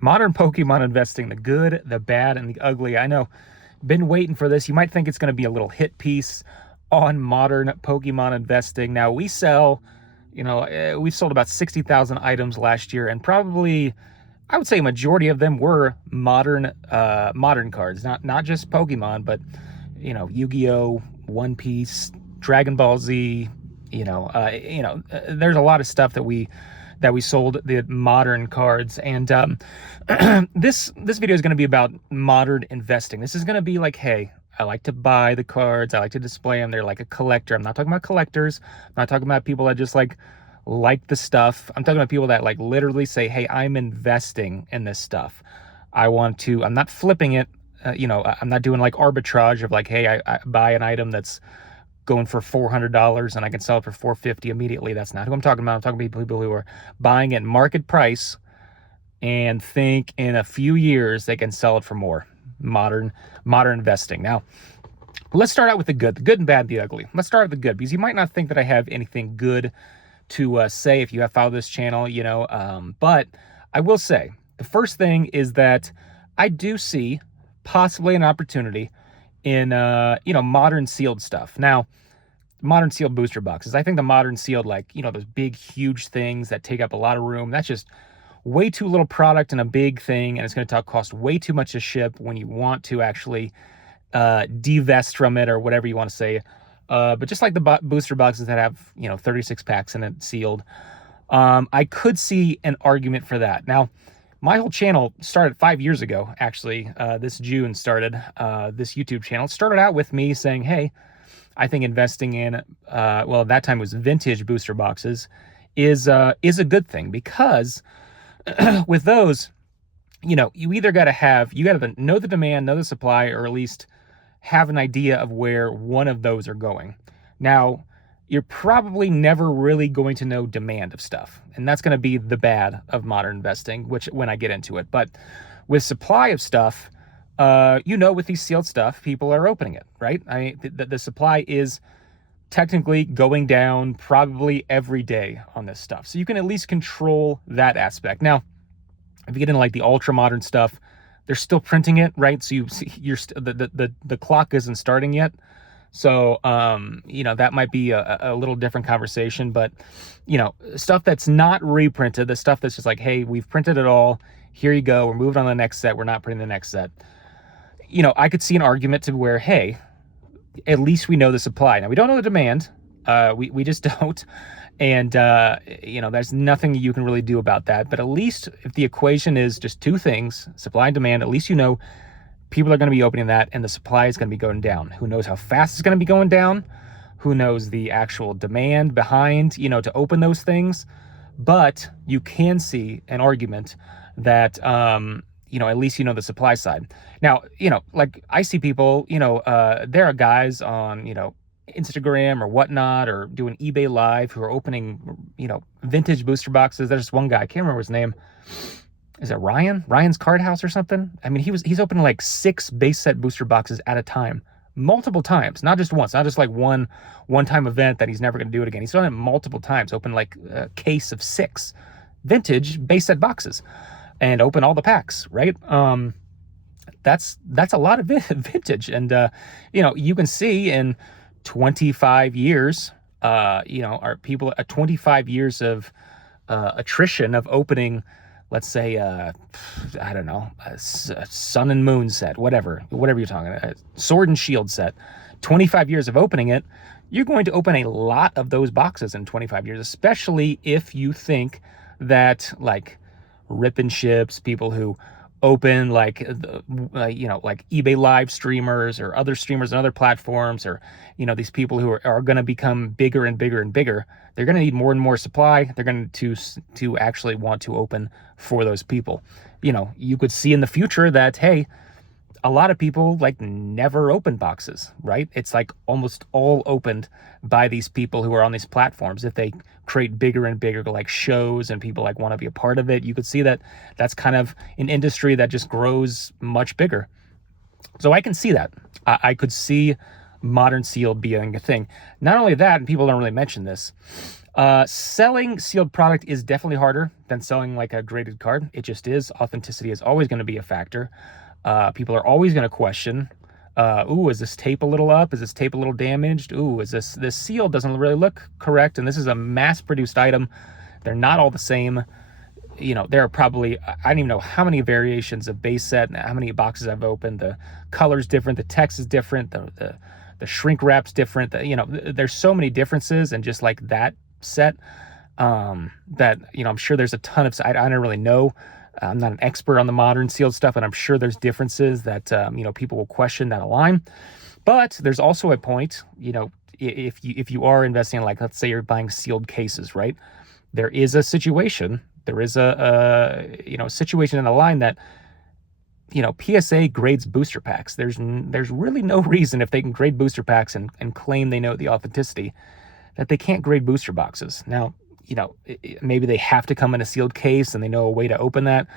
Modern Pokemon investing, the good, the bad, and the ugly. I know, been waiting for this. You might think it's going to be a little hit piece on modern Pokemon investing. Now, we've sold about 60,000 items last year, and probably, I would say a majority of them were modern cards, not just Pokemon, but, Yu-Gi-Oh!, One Piece, Dragon Ball Z, there's a lot of stuff that we sold the modern cards. And this video is going to be about modern investing. This is going to be like, hey, I like to buy the cards, I like to display them, they're like a collector. I'm not talking about collectors, I'm not talking about people that just like the stuff. I'm talking about people that like literally say, hey, I'm investing in this stuff. I'm not flipping it. I'm not doing like arbitrage of like, hey, I buy an item that's going for $400 and I can sell it for $450 immediately. That's not who I'm talking about. I'm talking about people who are buying at market price and think in a few years they can sell it for more. Modern investing. Now, let's start out with the good and bad, the ugly. Let's start with the good, because you might not think that I have anything good to say if you have followed this channel, but I will say the first thing is that I do see possibly an opportunity in modern sealed stuff. Now, modern sealed booster boxes, I think the modern sealed, like, those big huge things that take up a lot of room, that's just way too little product and a big thing, and it's going to cost way too much to ship when you want to actually divest from it, or whatever you want to say. But just like the booster boxes that have 36 packs in it sealed, I could see an argument for that. Now, my whole channel started 5 years ago, actually. This June started this YouTube channel. It started out with me saying, hey, I think investing in, at that time it was vintage booster boxes, is a good thing, because with those, you either got to know the demand, know the supply, or at least have an idea of where one of those are going. Now, you're probably never really going to know demand of stuff, and that's going to be the bad of modern investing, which when I get into it. But with supply of stuff, with these sealed stuff, people are opening it, right? I mean, the supply is technically going down probably every day on this stuff, so you can at least control that aspect. Now, if you get into like the ultra modern stuff, they're still printing it, right? So the clock isn't starting yet. So, that might be a little different conversation. But, stuff that's not reprinted, the stuff that's just like, hey, we've printed it all, here you go, we're moving on to the next set, we're not printing the next set. I could see an argument to where, hey, at least we know the supply. Now, we don't know the demand. We just don't. And, there's nothing you can really do about that. But at least if the equation is just two things, supply and demand, at least people are going to be opening that, and the supply is going to be going down. Who knows how fast it's going to be going down? Who knows the actual demand behind, to open those things? But you can see an argument that, at least the supply side. Now, like I see people, there are guys on, Instagram or whatnot, or doing eBay Live, who are opening, vintage booster boxes. There's one guy, I can't remember his name. Is it Ryan's Card House or something? I mean, he's opening like 6 base set booster boxes at a time, multiple times, not just once, not just like one time event that he's never going to do it again. He's done it multiple times, open like a case of 6 vintage base set boxes and open all the packs, right? That's a lot of vintage. And, you can see in 25 years, are people 25 years of attrition of opening, let's say, I don't know, a Sun and Moon set, whatever you're talking about, a Sword and Shield set, 25 years of opening it, you're going to open a lot of those boxes in 25 years, especially if you think that, like, rip and ships, people who open like eBay Live streamers or other streamers on other platforms, or these people who are going to become bigger and bigger and bigger, they're going to need more and more supply. They're going to actually want to open for those people. You could see in the future that, hey, a lot of people like never open boxes, right? It's like almost all opened by these people who are on these platforms. If they create bigger and bigger like shows and people like want to be a part of it, you could see that that's kind of an industry that just grows much bigger. So I can see that. I could see modern sealed being a thing. Not only that, and people don't really mention this, Selling sealed product is definitely harder than selling like a graded card. It just is. Authenticity is always going to be a factor. People are always going to question, ooh, is this tape a little up? Is this tape a little damaged? Ooh, is this seal doesn't really look correct? And this is a mass-produced item. They're not all the same. You know, there are probably, I don't even know how many variations of base set and how many boxes I've opened. The color's different, the text is different, the shrink wrap's different. There's so many differences, and just like that set, that, I'm sure there's a ton of, I don't really know. I'm not an expert on the modern sealed stuff, and I'm sure there's differences that, people will question down the line. But there's also a point, if you are investing in, like, let's say you're buying sealed cases, right? There is a situation a situation in the line that, PSA grades booster packs. There's really no reason, if they can grade booster packs and claim they know the authenticity, that they can't grade booster boxes. Now, maybe they have to come in a sealed case and they know a way to open that.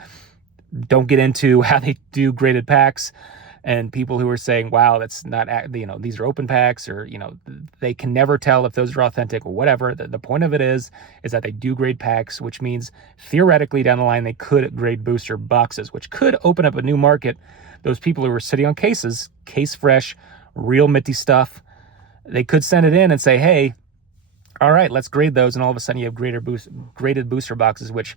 Don't get into how they do graded packs, and people who are saying, wow, that's not, these are open packs, or, they can never tell if those are authentic or whatever. The point of it is that they do grade packs, which means theoretically down the line, they could grade booster boxes, which could open up a new market. Those people who are sitting on cases, case fresh, real minty stuff, they could send it in and say, hey, all right, let's grade those. And all of a sudden you have graded booster boxes, which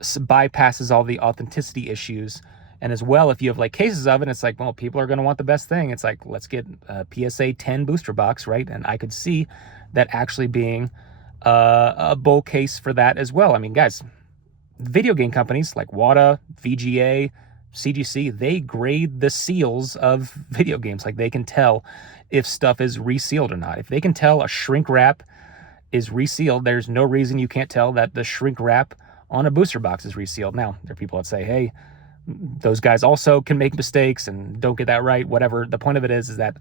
bypasses all the authenticity issues. And as well, if you have like cases of it, it's like, well, people are going to want the best thing. It's like, let's get a PSA 10 booster box, right? And I could see that actually being a bull case for that as well. I mean, guys, video game companies like WATA, VGA, CGC, they grade the seals of video games. Like, they can tell if stuff is resealed or not. If they can tell a shrink wrap is resealed, there's no reason you can't tell that the shrink wrap on a booster box is resealed. Now, there are people that say, hey, those guys also can make mistakes and don't get that right, whatever. The point of it is that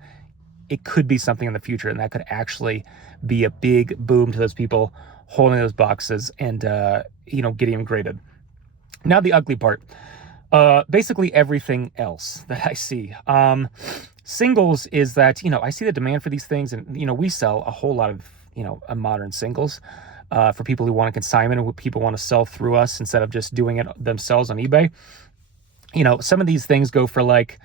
it could be something in the future, and that could actually be a big boom to those people holding those boxes and, getting them graded. Now, the ugly part, basically everything else that I see. Singles is that, I see the demand for these things, and, we sell a whole lot of, modern singles for people who want a consignment and people want to sell through us instead of just doing it themselves on eBay. Some of these things go for like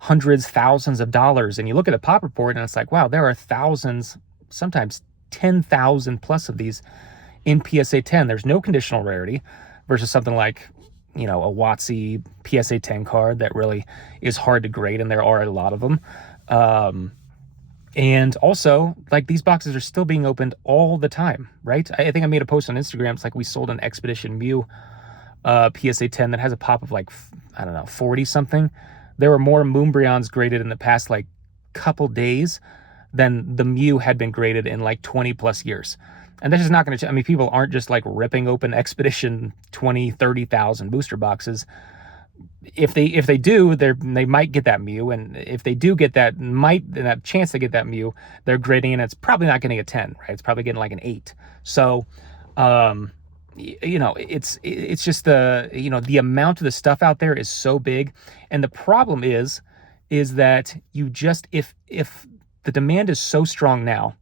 hundreds, thousands of dollars. And you look at a pop report and it's like, wow, there are thousands, sometimes 10,000 plus of these in PSA 10. There's no conditional rarity versus something like, a WotC PSA 10 card that really is hard to grade. And there are a lot of them. And also, like, these boxes are still being opened all the time, right? I think I made a post on Instagram. It's like we sold an Expedition Mew PSA 10 that has a pop of like, 40 something. There were more Moonbryons graded in the past like couple days than the Mew had been graded in like 20 plus years. And this is not going to, people aren't just like ripping open Expedition 20, 30,000 booster boxes. If they do, they might get that Mew. And if they do get that chance to get that Mew, they're grading and it's probably not getting a 10, right? It's probably getting like an 8. So, it's just the amount of the stuff out there is so big. And the problem is that if the demand is so strong now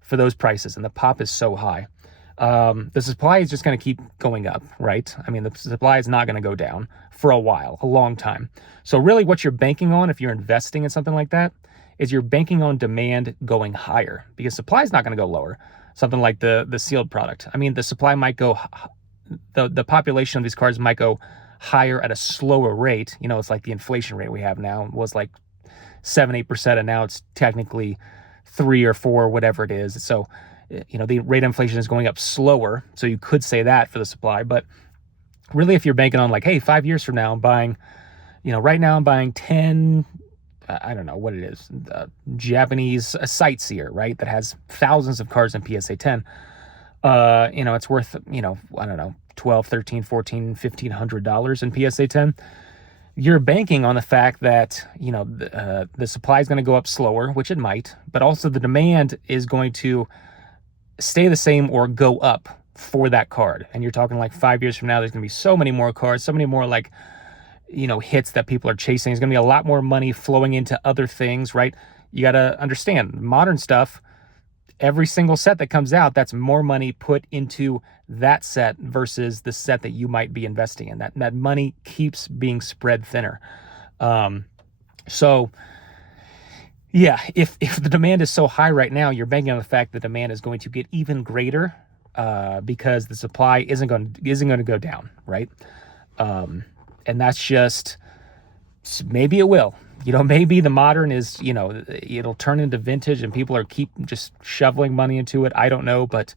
for those prices and the pop is so high, the supply is just going to keep going up, right? The supply is not going to go down for a while, a long time. So really what you're banking on, if you're investing in something like that, is you're banking on demand going higher, because supply is not going to go lower. Something like the sealed product. The supply might go, the population of these cards might go higher at a slower rate. It's like the inflation rate we have now was like 7-8%, and now it's technically 3 or 4, whatever it is. So, the rate of inflation is going up slower. So you could say that for the supply, but really if you're banking on like, hey, 5 years from now I'm buying, right now I'm buying 10, I don't know what it is, Japanese Sightseer, right? That has thousands of cards in PSA 10. It's worth, I don't know, $12, $13, $14, $1,500 in PSA 10. You're banking on the fact that, the supply is going to go up slower, which it might, but also the demand is going to stay the same or go up for that card. And you're talking like 5 years from now, there's going to be so many more cards, so many more like, hits that people are chasing. There's going to be a lot more money flowing into other things, right? You got to understand modern stuff. every single set that comes out, that's more money put into that set versus the set that you might be investing in. That money keeps being spread thinner. So yeah, if the demand is so high right now, you're banking on the fact the demand is going to get even greater because the supply isn't going to go down, right? And that's just, maybe it will. Maybe the modern is, it'll turn into vintage and people are keep just shoveling money into it. I don't know, but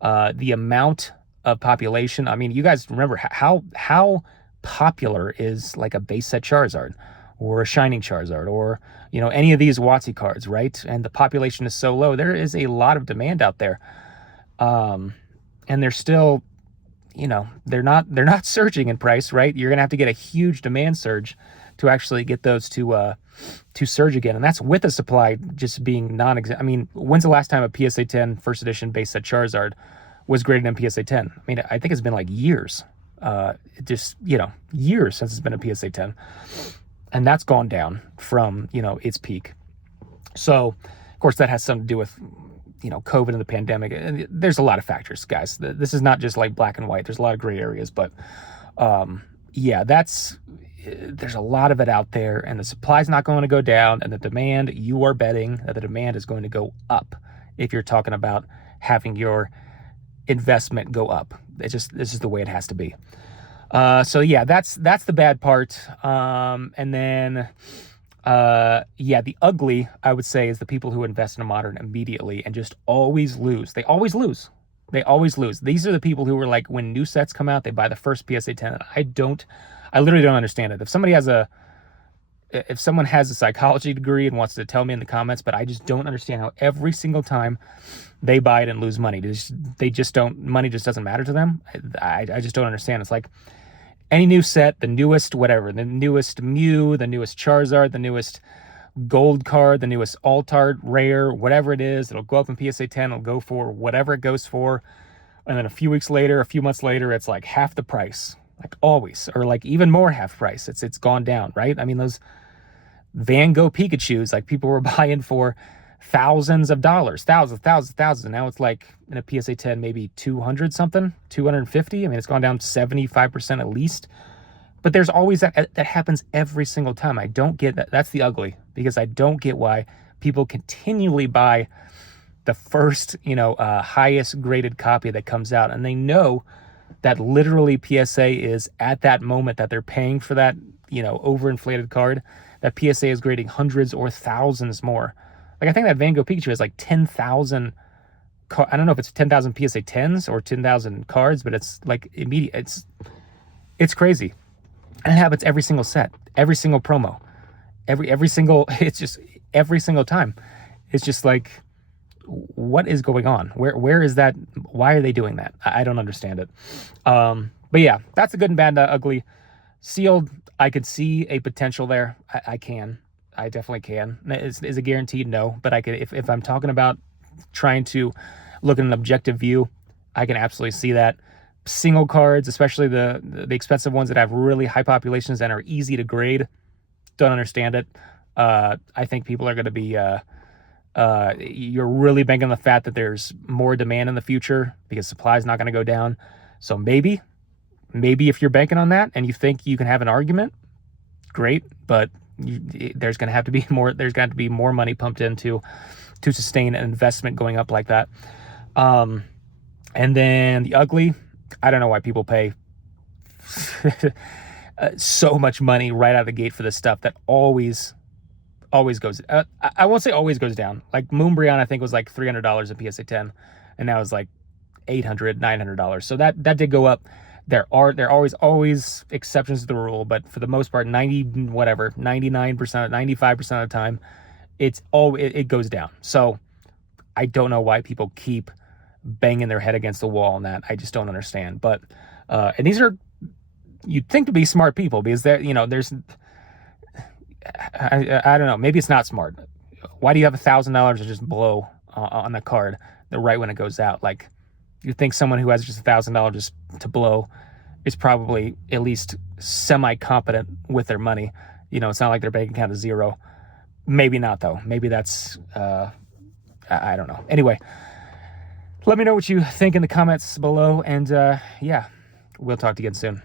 the amount of population, I mean, you guys remember how popular is like a base set Charizard or a Shining Charizard or, any of these WotC cards, right? And the population is so low. There is a lot of demand out there. And they're still, they're not surging in price, right? You're going to have to get a huge demand surge to actually get those to surge again. And that's with the supply just being non-existent. I mean, when's the last time a PSA 10 first edition base set Charizard was graded in PSA 10? I mean, I think it's been like years. Years since it's been a PSA 10. And that's gone down from, its peak. So, of course, that has something to do with, COVID and the pandemic. And there's a lot of factors, guys. This is not just like black and white. There's a lot of gray areas. But, yeah, there's a lot of it out there. And the supply's not going to go down. And the demand, you are betting that the demand is going to go up if you're talking about having your investment go up. This is the way it has to be. So yeah, that's the bad part. And then, the ugly, I would say, is the people who invest in a modern immediately and just always lose. They always lose. These are the people who are like, when new sets come out, they buy the first PSA 10. And I literally don't understand it. If someone has a psychology degree and wants to tell me in the comments, but I just don't understand how every single time they buy it and lose money, money just doesn't matter to them. I just don't understand. It's like any new set, the newest whatever, the newest Mew, the newest Charizard, the newest gold card, the newest alt-art, rare, whatever it is, it'll go up in PSA 10, it'll go for whatever it goes for. And then a few months later, it's like half the price, like always, or like even more half price. It's gone down, right? I mean, those Van Gogh Pikachus, like people were buying for thousands of dollars, thousands. Now it's like in a PSA 10, maybe 200 something, 250. I mean, it's gone down 75% at least. But there's always that happens every single time. I don't get that. That's the ugly, because I don't get why people continually buy the first, highest graded copy that comes out. And they know that literally PSA is at that moment that they're paying for that, overinflated card, that PSA is grading hundreds or thousands more. Like, I think that Van Gogh Pikachu has like 10,000, I don't know if it's 10,000 PSA 10s or 10,000 cards, but it's like immediate. It's crazy. And it happens every single set, every single promo, every single, it's just every single time. It's just like, what is going on? Where is that? Why are they doing that? I don't understand it. But yeah, that's a good and bad, ugly. Sealed, I could see a potential there. I definitely can. Is it guaranteed? No, but I could, if I'm talking about trying to look at an objective view, I can absolutely see that. Single cards, especially the expensive ones that have really high populations and are easy to grade, don't understand it. I think people are going to be, you're really banking on the fact that there's more demand in the future because supply is not going to go down. So maybe if you're banking on that and you think you can have an argument, great, but there's going to have to be more. There's got to be more money pumped into to sustain an investment going up like that. And then the ugly, I don't know why people pay so much money right out of the gate for this stuff that always goes. I won't say always goes down. Like Moonbreon, I think was like $300 a PSA 10, and now it's like $800, $900. So that did go up. There are always exceptions to the rule, but for the most part, 99%, 95% of the time, it goes down. So I don't know why people keep banging their head against the wall on that. I just don't understand. But and these are, you'd think to be smart people, because there's I don't know, maybe it's not smart. Why do you have $1,000 to just blow on the card right when it goes out? Like, you think someone who has just $1,000 just to blow is probably at least semi-competent with their money. It's not like their bank account is zero. Maybe not, though. Maybe that's I don't know. Anyway, let me know what you think in the comments below, and yeah, we'll talk to you again soon.